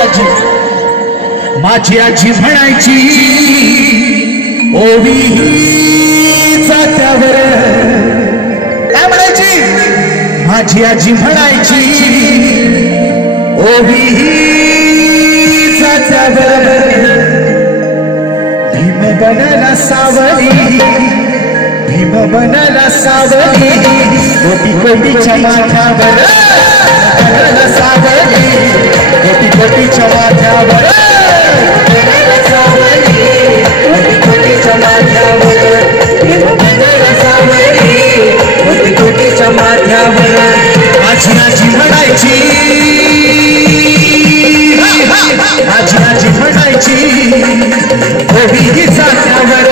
आजी माझी आजी म्हणायची ओवी जात्यावर काय म्हणायची माझी आजी म्हणायची ओवी जात्यावर भीम बनला सावली भीम बनला सावली कोटी कोटीच्या माथ्यावर बनला सावली कोटी कोटीच्या माथ्यावर कोटी कोटीच्या माथ्यावर भीम बनला सावली कोटी कोटीच्या माथ्यावर माझी आजी म्हणायची माझी आजी म्हणायची ओवी जात्यावर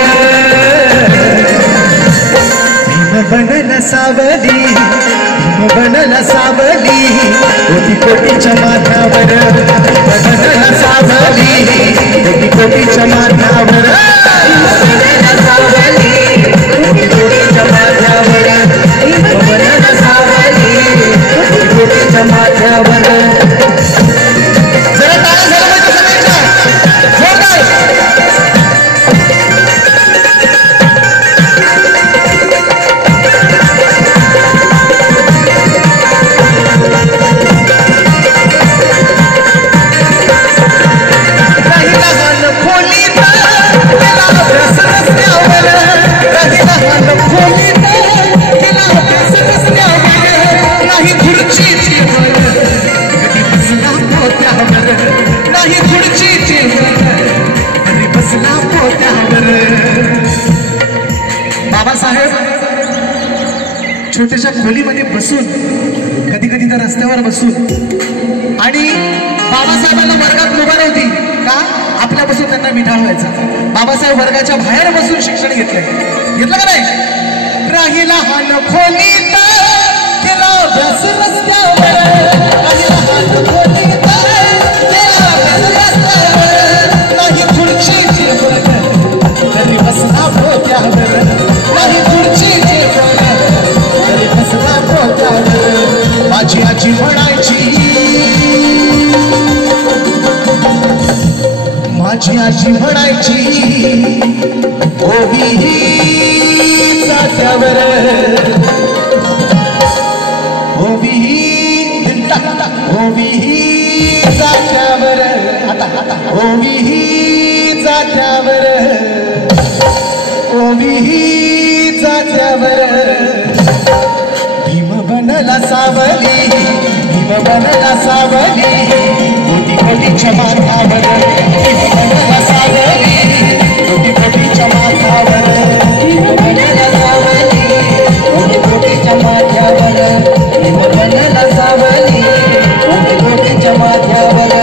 भीम बनला सावली भीम बनला सावली कोटी कोटीच्या माथ्यावर बनला सावली कोटी कोटीच्या माथ्यावर बनला सावली कोटी कोटीच्या माथ्यावर बनला सावली कोटी कोटीच्या माथ्यावर जरा टाळ्या झाला पाहिजे सगळ्यांच्या जोरदार छोट्याशा खोलीमध्ये बसून कधी कधी तर रस्त्यावर बसून आणि बाबासाहेबांना वर्गात मुभा नव्हती का आपल्यापासून त्यांना मिठाळ व्हायचा बाबासाहेब वर्गाच्या बाहेर बसून शिक्षण घेतलं का नाही राहिला हान खोलीत केला अभ्यास रस्त्यावर राहिला हान खोलीत केला अभ्यास रस्त्यावर नाही खुर्चीची कधी बसला पोत्यावर नाही खुर्चीची माझी आजी म्हणायची माझी आजी म्हणायची ओवी जात्यावर ओवी ओवी जात्यावर आता ओवी जात्यावर ओवी जात्यावर भीम बनला सावली भीम बनला सावली कोटी कोटीच्या माथ्यावर भीम बनला सावली कोटी कोटीच्या माथ्यावर भीम बनला सावली कोटी कोटीच्या माथ्यावर भीम बनला सावली कोटी कोटीच्या माथ्यावर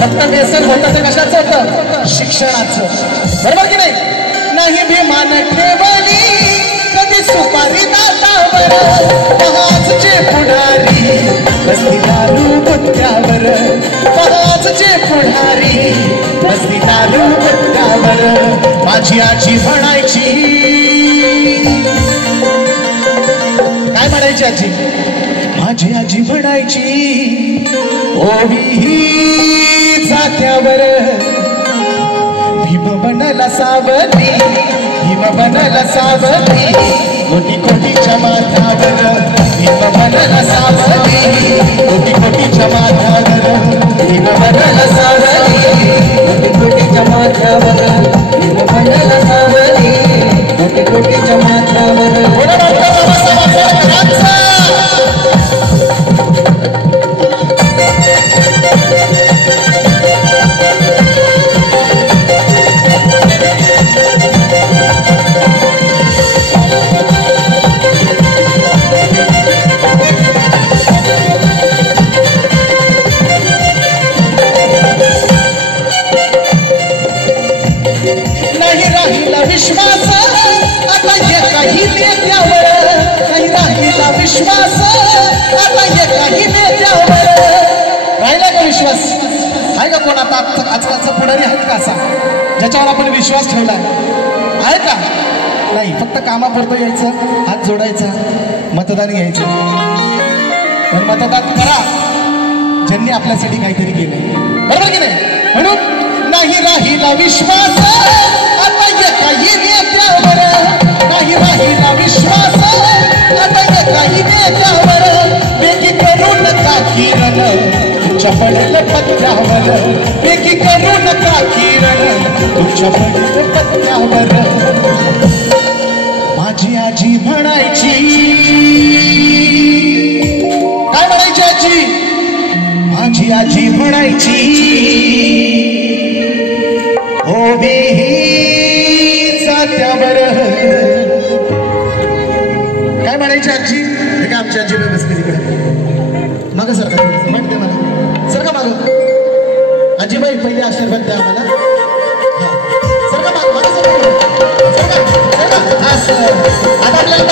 फक्त व्यसन होतं तर कशाचं होतं शिक्षणाचं बरोबर की नाही नाही भीमान ठेवली कधी सुपारी दातावर पहाचचे पुढारी बसली दारू बुत्त्यावर पहाचचे पुढारी बसली दारू बुत्त्यावर माझी आजी म्हणायची काय म्हणायची आजी माझी आजी म्हणायची ओवी जात्यावर भीम बनला सावली भीम बनला सावली कोटी कोटीच्या माथ्यावर भीम बनला सावली कोटी कोटीच्या माथ्यावर भीम बनला सावली कोटी कोटीच्या माथ्यावर भीम बनला सावली कोटी कोटीच्या माथ्यावर विश्वास आता एकाही नेत्यावर, नाही राहिला विश्वास आता एकाही नेत्यावर. राहिला का विश्वास? आहे का कोण आता आजकालचा पुढारी आहेत का असा ज्याच्यावर आपण विश्वास ठेवलाय? आहे का? नाही. फक्त कामापुरतं यायचं, हात जोडायचा, मतदान घ्यायचं. पण मतदान करा ज्यांनी आपल्यासाठी काहीतरी केलंय, बरोबर की नाही? म्हणून नाही राहिला विश्वास आता एकाही नेत्यावर, नाही राहिला विश्वास आता एकाही नेत्यावर. वेगी करू नका किरण तुमच्या पडेल पत्त्यावर, वेगी करू नका किरण तुमच्या पडेल पत्त्यावर. माझी आजी म्हणायची, काय म्हणायची आजी? माझी आजी म्हणायची ओबी ही जात्यावर. काय म्हणायची आजी? हे काय आमची आजी बसली तिकडे मागं सरका, म्हणते मला सरका मागं. आजीबाई पहिले आशीर्वाद द्या आम्हाला. सरका मागं, मागं सरका. आता आपल्याला